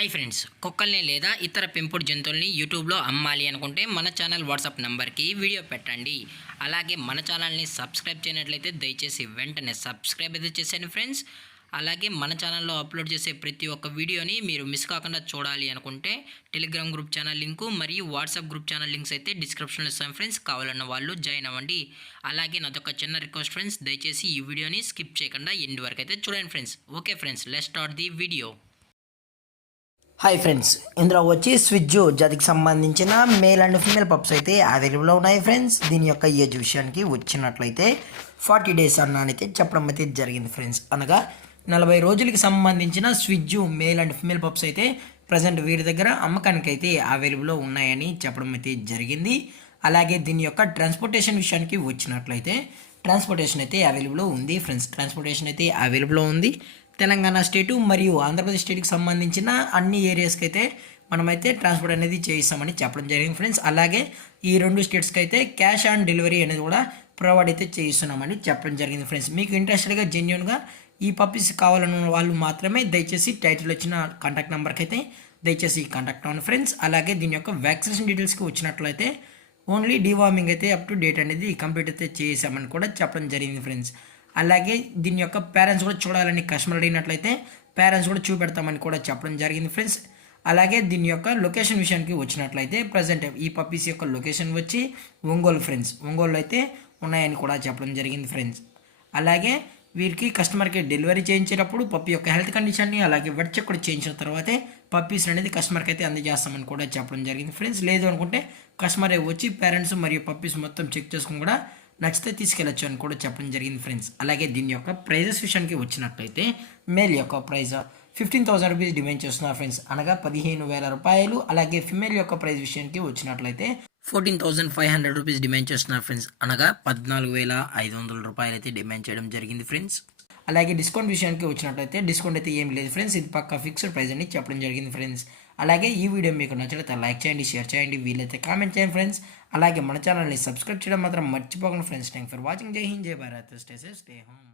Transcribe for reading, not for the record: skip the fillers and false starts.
Hi friends, కుక్కల్ని లేదా ఇతర పెంపుడు జంతువుల్ని యూట్యూబ్లో అమ్మాలి అనుకుంటే మన ఛానల్ వాట్సాప్ నెంబర్కి వీడియో పెట్టండి. అలాగే మన ఛానల్ని సబ్స్క్రైబ్ చేయనట్లయితే దయచేసి వెంటనే సబ్స్క్రైబ్ అయితే చేసేయండి ఫ్రెండ్స్. అలాగే మన ఛానల్లో అప్లోడ్ చేసే ప్రతి ఒక్క వీడియోని మీరు మిస్ కాకుండా చూడాలి అనుకుంటే టెలిగ్రామ్ గ్రూప్ ఛానల్ లింకు మరియు వాట్సాప్ గ్రూప్ ఛానల్ లింక్స్ అయితే డిస్క్రిప్షన్లో ఇస్తాను ఫ్రెండ్స్. కావాలన్న వాళ్ళు జాయిన్ అవ్వండి. అలాగే నాదొక చిన్న రిక్వెస్ట్ ఫ్రెండ్స్, దయచేసి ఈ వీడియోని స్కిప్ చేయకుండా ఎండ్ వరకు అయితే చూడండి friends. Okay friends, let's start the video. Hi friends, ఇందులో వచ్చి స్విజ్జు జాతికి సంబంధించిన మేల్ అండ్ ఫీమేల్ పప్స్ అయితే అవైలబుల్లో ఉన్నాయి ఫ్రెండ్స్. దీని యొక్క ఏజ్ విషయానికి వచ్చినట్లయితే 40 days అన్నానైతే చెప్పడం అయితే జరిగింది ఫ్రెండ్స్. అనగా 40 రోజులకి సంబంధించిన స్విజ్జు మేల్ అండ్ ఫీమేల్ పప్స్ అయితే ప్రజెంట్ వీరి దగ్గర అమ్మకానికి అయితే అవైలబుల్లో ఉన్నాయని చెప్పడం అయితే జరిగింది. అలాగే దీని యొక్క ట్రాన్స్పోర్టేషన్ విషయానికి వచ్చినట్లయితే ట్రాన్స్పోర్టేషన్ అయితే అవైలబుల్లో ఉంది ఫ్రెండ్స్. ట్రాన్స్పోర్టేషన్ అయితే అవైలబుల్లో ఉంది. తెలంగాణ స్టేటు మరియు ఆంధ్రప్రదేశ్ స్టేట్కి సంబంధించిన అన్ని ఏరియాస్కి అయితే మనమైతే ట్రాన్స్పోర్ట్ అనేది చేయిస్తామని చెప్పడం జరిగింది ఫ్రెండ్స్. అలాగే ఈ 2 స్టేట్స్కి అయితే క్యాష్ ఆన్ డెలివరీ అనేది కూడా ప్రొవైడ్ అయితే చేయిస్తున్నామని చెప్పడం జరిగింది ఫ్రెండ్స్. మీకు ఇంట్రెస్టెడ్గా జెన్యున్గా ఈ పప్పీస్ కావాలన్న వాళ్ళు మాత్రమే దయచేసి టైటిల్ వచ్చిన కాంటాక్ట్ నెంబర్కి అయితే దయచేసి కాంటాక్ట్ అవ్వండి ఫ్రెండ్స్. అలాగే దీని యొక్క వ్యాక్సినేషన్ డీటెయిల్స్కి వచ్చినట్లయితే ఓన్లీ డివార్మింగ్ అయితే అప్ టు డేట్ అనేది కంప్లీట్ అయితే చేసామని కూడా చెప్పడం జరిగింది ఫ్రెండ్స్. అలాగే దీని యొక్క పేరెంట్స్ కూడా చూడాలని కస్టమర్ అడిగినట్లయితే పేరెంట్స్ కూడా చూపెడతామని కూడా చెప్పడం జరిగింది ఫ్రెండ్స్. అలాగే దీని యొక్క లొకేషన్ విషయానికి వచ్చినట్లయితే ప్రజెంట్ ఈ పప్పీస్ యొక్క లొకేషన్ వచ్చి ఒంగోలు ఫ్రెండ్స్. ఒంగోలు అయితే ఉన్నాయని కూడా చెప్పడం జరిగింది ఫ్రెండ్స్. అలాగే వీరికి కస్టమర్కి డెలివరీ చేయించేటప్పుడు పప్పీ యొక్క హెల్త్ కండిషన్ని అలాగే వెట్ చెక్ కూడా చేయించిన తర్వాతే పప్పీస్ అనేది కస్టమర్కి అయితే అందజేస్తామని కూడా చెప్పడం జరిగింది ఫ్రెండ్స్. లేదు అనుకుంటే కస్టమర్ వచ్చి పేరెంట్స్ మరియు పప్పీస్ మొత్తం చెక్ చేసుకుని కూడా నచ్చితే తీసుకెళ్ళచ్చు అని కూడా చెప్పడం జరిగింది ఫ్రెండ్స్. అలాగే దీని యొక్క ప్రైజెస్ విషయానికి వచ్చినట్లయితే మేల్ యొక్క ప్రైజ్ 15,000 రూపీస్ డిమాండ్ చేస్తున్నారు ఫ్రెండ్స్, అనగా 15,000 రూపాయలు. అలాగే ఫిమేల్ యొక్క ప్రైజ్ విషయానికి వచ్చినట్లయితే 14,500 రూపీస్ డిమాండ్ చేస్తున్నారు ఫ్రెండ్స్, అనగా 14,500 రూపాయలు అయితే డిమాండ్ చేయడం జరిగింది ఫ్రెండ్స్. అలాగే డిస్కౌంట్ విషయానికి వచ్చినట్లయితే డిస్కౌంట్ అయితే ఏం లేదు ఫ్రెండ్స్, ఇది పక్కా ఫిక్స్డ్ ప్రైస్ అని చెప్పడం జరిగింది ఫ్రెండ్స్. అలాగే ఈ వీడియో మీకు నచ్చినట్లయితే లైక్ చేయండి, షేర్ చేయండి, వీలైతే కామెంట్ చేయండి ఫ్రెండ్స్. అలాగే మన ఛానల్ని సబ్స్క్రైబ్ చేయడం మాత్రం మర్చిపోకండి ఫ్రెండ్స్. Thank for watching. జై హింద్, జై Bharat, stay safe, stay home.